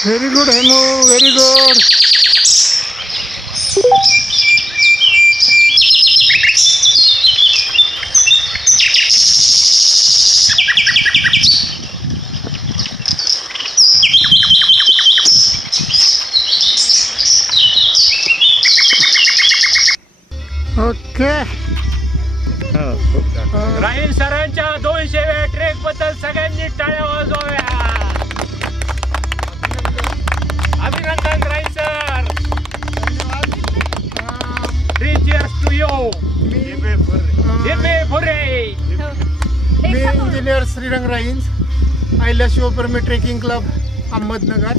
Very good Hemu, very good. Okay. राहील सरांच्या 200व्या trek बद्दल सगळ्यांनी टाळ्या वाजवाव्या. अभिनंदन Rahil sir. 3 cheers to you. मी इंजिनियर श्रीरंग राईन्स, आयला शिवप्रेमी ट्रेकिंग क्लब अहमदनगर.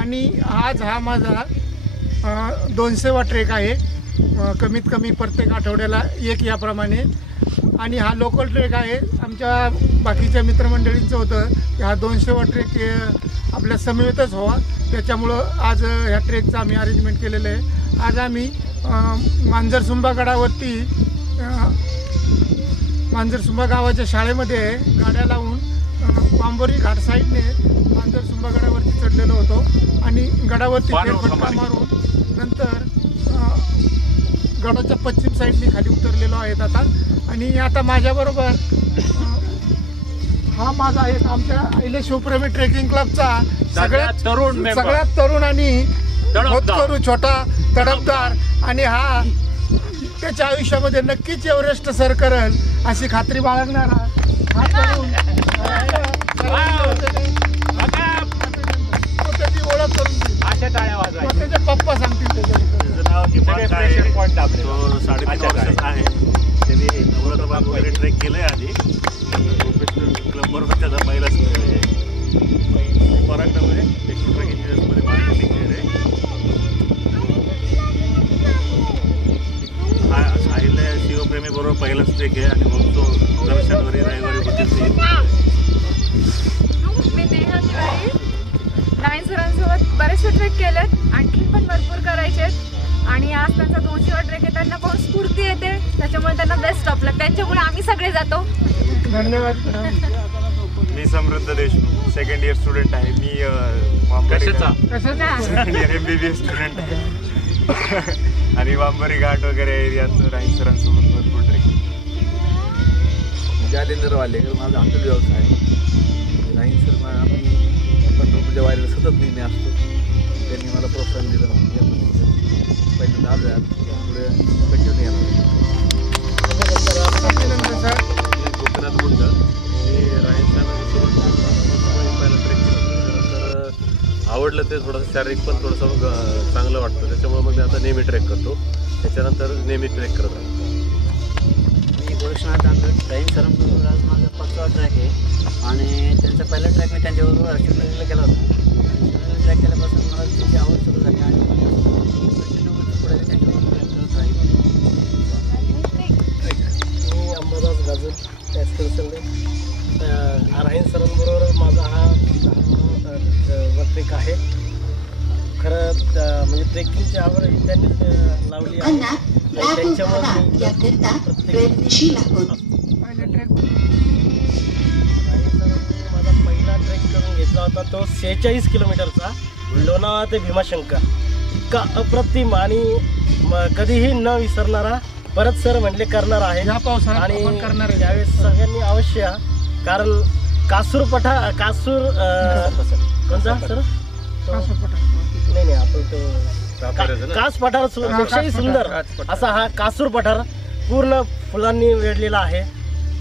आणि आज हा माझा 200वा ट्रेक आहे. कमीत कमी प्रत्येक आठवड्याला एक याप्रमाणे. आणि हा लोकल ट्रेक आहे. आमच्या बाकीच्या मित्रमंडळींचं होतं की हा 200वा ट्रेक आपल्या समवेतच व्हावा, त्याच्यामुळं आज ह्या ट्रेकचं आम्ही अरेंजमेंट केलेलं आहे. आज आम्ही मांजरसुंबा गडावरती मांजरसुंबा गावाच्या शाळेमध्ये गाड्या लावून पांबोरी घाट साईडने मांजरसुंबा गडावरती चढलेलो होतो. आणि गडावरती फेरफटका मारून नंतर गडाच्या पश्चिम साईडने खाली उतरलेलो आहेत आता. आणि आता माझ्याबरोबर हा माझा एक आमच्या आयले शिवप्रेमी ट्रेकिंग क्लबचा सगळ्यात तरुण आणि होतकरू छोटा तडफदार, आणि हा त्याच्या आयुष्यामध्ये नक्कीच एव्हरेस्ट सर करेल अशी खात्री बाळगणारा हा तरुण. त्याची ओळख करून त्याचे पप्पा सांगतील. तो 3.5 वर्षाचा आहे. त्यांनी औरंगाबाद वगैरे ट्रेक केलं आहे आधी. प्रोफेशनल क्लबबरोबर त्याचा पहिलाच परागडामध्ये टेक्निकल ट्रेक इंजिनियर्समध्ये मार्केटिंग केलं आहे. हा साहिल शिवप्रेमी बरोबर पहिलाच ट्रेक आहे. आणि मग तो दर शनिवारी रविवारी होते. मी नेहा तिवारी, राईन सरांसोबत बरेचसे ट्रेक केलेत, आणखीन पण भरपूर करायचे. आणि आज त्यांचा 200वा ट्रेक आहे. त्यांना पाहून स्फूर्ती येते, त्याच्यामुळे त्यांना बेस्ट ऑफ लक. त्यांच्यामुळे आम्ही सगळे जातो. धन्यवाद. मी समृद्ध देशमुख, सेकंड इयर स्टुडंट आहे. मी सेकंड इयर MBBS स्टुडंट आहे. आणि वांबरी घाट वगैरे एरियात राईन सरांसोबत भरपूर ट्रेक. जालेंद्र वालेकर, माझा हॉटेल व्यवसाय आहे. राईन सर आम्ही पंढरपूरच्या वारीला सतत नेहमी असतो. त्यांनी मला प्रोत्साहन दिलं. पहिल्यांदा आलो आहे, पुढे कंटिन्यू येणार. कोकणात बोलतात हे राईन सरांसोबत पहिला ट्रेक केलं. तर आवडलं ते. थोडंसं शारीरिक पण थोडंसं चांगलं वाटतं. त्याच्यामुळे मग मी आता नेहमी ट्रेक करतो. त्याच्यानंतर नेहमी ट्रेक करत राहतो. मी गोरक्षनाथ आंबेड, राईन सरांबरोबर आज माझा 5वा ट्रॅक आहे. आणि त्यांचा पहिला ट्रॅक मी त्यांच्याबरोबर शिवनेरीला केला होता. शिवनेरीला ट्रॅक केल्यापासून मला त्याची आवड सुरू झाली. आणि कंटिन्यू पुढे त्यांच्याबरोबर ट्रॅक करत राहील. मी अंबादास गाजर टॅक्सकर सल्ले. राईन सरांबरोबर माझा हा ट्रेक आहे. खरं म्हणजे ट्रेकिंगची आवड त्यांनीच लावली आहे. त्यांच्यामुळे माझा पहिला ट्रेक करून घेतला होता तो 46 किलोमीटरचा, लोणावळा ते भीमाशंकर. इतका अप्रतिम आणि कधीही न विसरणारा. परत सर म्हटले करणार आहे आणि त्यावेळेस सगळ्यांनी अवश्य. कारण कासूर कोणता सर? नाही आपण तो कास पठार पेक्षाही सुंदर असा हा कासूर पठार पूर्ण फुलांनी वेढलेला आहे.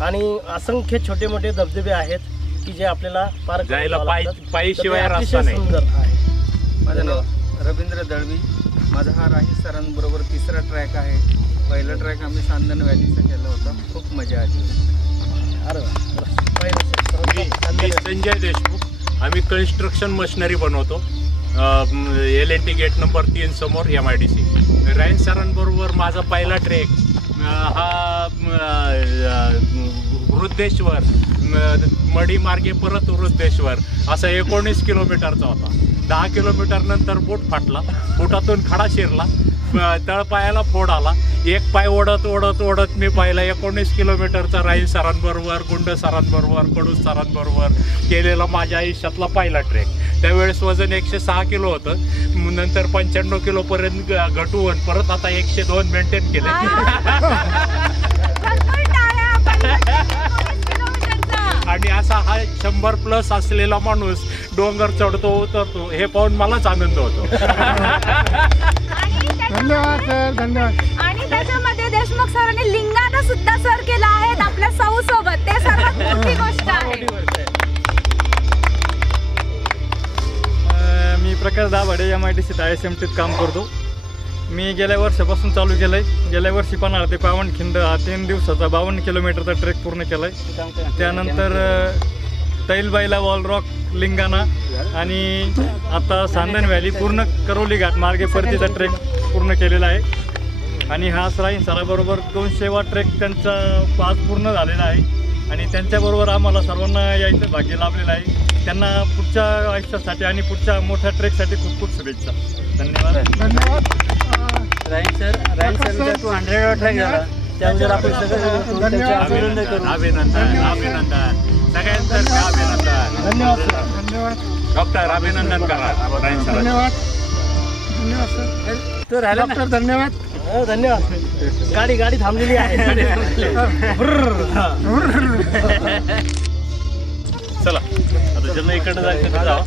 आणि असंख्य छोटे मोठे धबधबे आहेत की जे आपल्याला पार जायला पायीशिवाय रस्ता नाही. सुंदर आहे. माझं नाव रवींद्र दळवी. माझा हा राहील सरांबरोबर 3रा ट्रॅक आहे. पहिला ट्रॅक आम्ही सांदन व्हॅलीचा केला होता. खूप मजा आली. मी संजय देशमुख. आम्ही कन्स्ट्रक्शन मशिनरी बनवतो. LNT गेट नंबर 3 समोर MIDC. राईन सरांबरोबर माझा पहिला ट्रेक हा वृद्धेश्वर, मडी मार्गे परत वृद्धेश्वर असा 19 किलोमीटरचा होता. 10 किलोमीटर नंतर बोट फाटला, बोटातून खडा शिरला, तळपायाला फोड आला. एक पाय ओढत ओढत ओढत मी पाहिला 19 किलोमीटरचा राहील सरांबरोबर, गुंड सरांबरोबर, कडू सरांबरोबर केलेला माझ्या आयुष्यातला पहिला ट्रेक. त्यावेळेस वजन 106 किलो होतं, नंतर 95 किलोपर्यंत घटवून परत आता 102 मेंटेन केले. आणि असा हा 100+ असलेला माणूस डोंगर चढतो उतरतो हे पाहून मलाच आनंद होतो. धन्यवाद सर, धन्यवाद. आणि त्याच्यामध्ये देशमुख सरांनी लिंगाना सुद्धा सर केला आहे आपल्या सौ सोबत, ते सर्वात मोठी गोष्ट आहे. मी प्रकाश दाभाडे MIDC ISMTत काम करतो. मी गेल्या वर्षापासून चालू केलं आहे. गेल्या वर्षी पन्हाळा ते पावनखिंड हा 3 दिवसाचा 52 किलोमीटरचा ट्रेक पूर्ण केला आहे. त्यानंतर तैलबाईला, वॉल रॉक, लिंगाणा आणि आता सांदन व्हॅली पूर्ण करवली घाट मार्गे परतीचा ट्रेक पूर्ण केलेला आहे. आणि हा राहीन सराबरोबर 200वा ट्रेक त्यांचा 5 पूर्ण झालेला आहे. आणि त्यांच्याबरोबर आम्हाला सर्वांना यायचं भाग्य लाभलेलं आहे. त्यांना पुढच्या आयुष्यासाठी आणि पुढच्या मोठ्या ट्रेकसाठी खूप खूप शुभेच्छा. धन्यवाद. धन्यवाद. राहील सर 200 ट्रेक झाला त्याबद्दल आपण सगळं धन्यवाद. अभिनंदन करू. अभिनंदन अभिनंदन सगळ्यांचं अभिनंदन. धन्यवाद सर, धन्यवाद. डॉक्टर अभिनंदन करा. धन्यवाद. धन्यवाद सर. तर राहिलं ना? डॉक्टर धन्यवाद. धन्यवाद. गाडी थांबलेली आहे. चला आता ज्यांना इकडनं जायचं जावं.